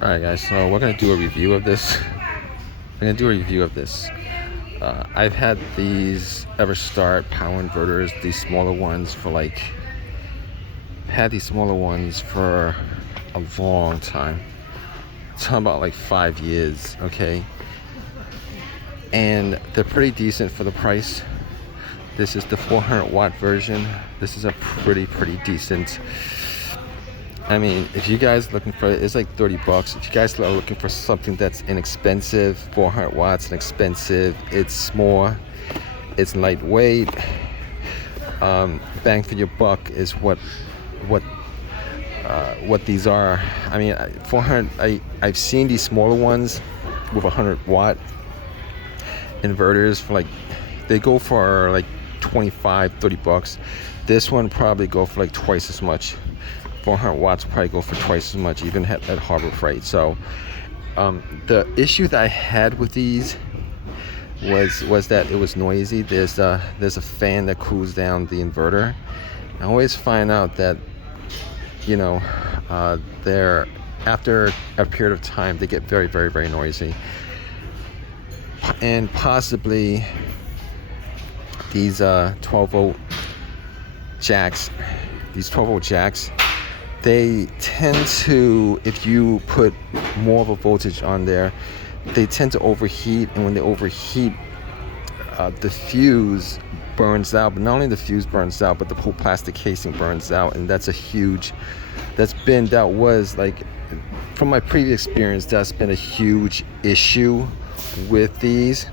Alright guys, so we're gonna do a review of this. I've had these EverStart power inverters, these smaller ones for a long time. I'm talking about like 5 years, okay? And they're pretty decent for the price. This is the 400 watt version. This is a pretty decent. I mean, if you guys are looking for it, it's like 30 bucks. If you guys are looking for something that's inexpensive, 400 watts, inexpensive, it's small, it's lightweight, bang for your buck is what these are. I mean, 400. I've seen these smaller ones with 100 watt inverters for they go for like 25, 30 bucks. This one probably go for like twice as much. 400 watts probably go for twice as much, even at Harbor Freight. So the issue that I had with these was that it was noisy. There's a fan that cools down the inverter. I always find out that, you know, they're, after a period of time, they get very noisy. And possibly these 12 volt jacks, they tend to, if you put more of a voltage on there, they tend to overheat. And when they overheat, the fuse burns out. But not only the fuse burns out, but the whole plastic casing burns out. And that was like, from my previous experience, that's been a huge issue with these.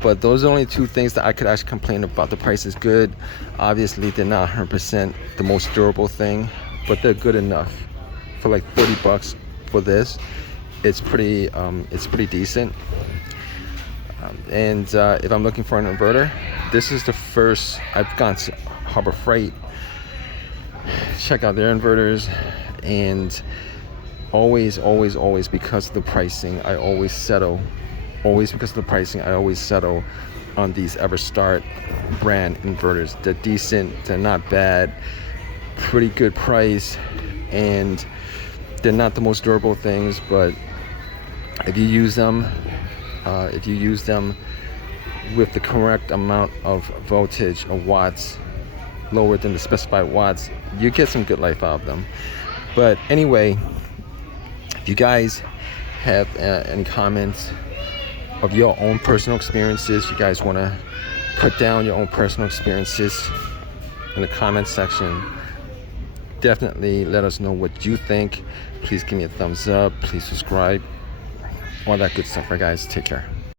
But those are the only two things that I could actually complain about. The price is good. Obviously, they're not 100% the most durable thing, but they're good enough. For like 30 bucks for this, it's pretty decent. And if I'm looking for an inverter, this is the first. I've gone to Harbor Freight, check out their inverters, and always because of the pricing, I always settle on these EverStart brand inverters. They're decent, they're not bad, pretty good price, and they're not the most durable things, but if you use them with the correct amount of voltage or watts, lower than the specified watts, you get some good life out of them. But anyway, if you guys have any comments of your own personal experiences, you guys want to put down your own personal experiences in the comment section, definitely let us know what you think. Please give me a thumbs up, please subscribe, all that good stuff. Right guys, take care.